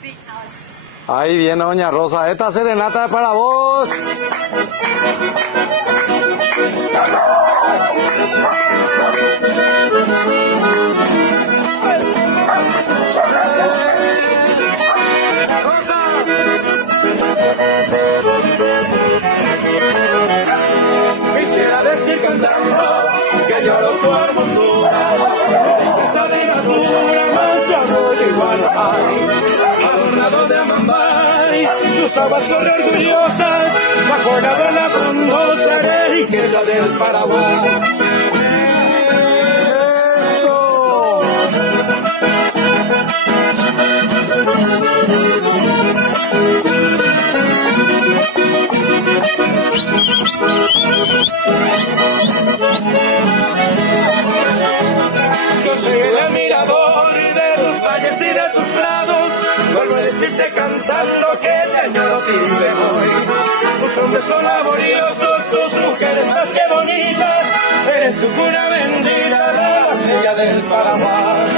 Sí, ahora. Ahí viene doña Rosa, esta serenata es para vos. Quisiera decir cantando que lloro tu hermosura, tristeza de natura, más arroyo igual hay, adornado de amambay, tus aguas corren orgullosas, bajo la vela frondosa, riqueza del Paraguay. Yo soy el admirador de tus valles y de tus prados, vuelvo a decirte cantando que te añoro vive hoy. Tus hombres son laboriosos, tus mujeres más que bonitas, eres tu cuna bendita, la bastilla del Paraguay.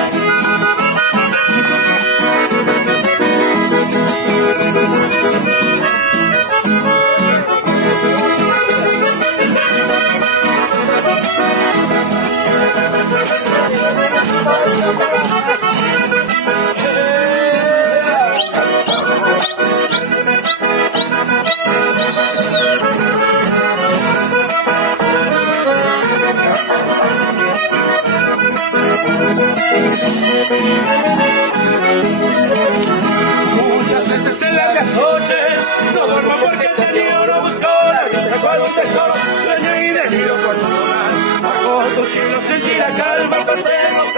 Muchas veces en largas noches no duermo porque te añoro, busco la vista cual un tesoro, sueño y deliro por tu lugar. Bajo tu cielo sentí la calma, pasemos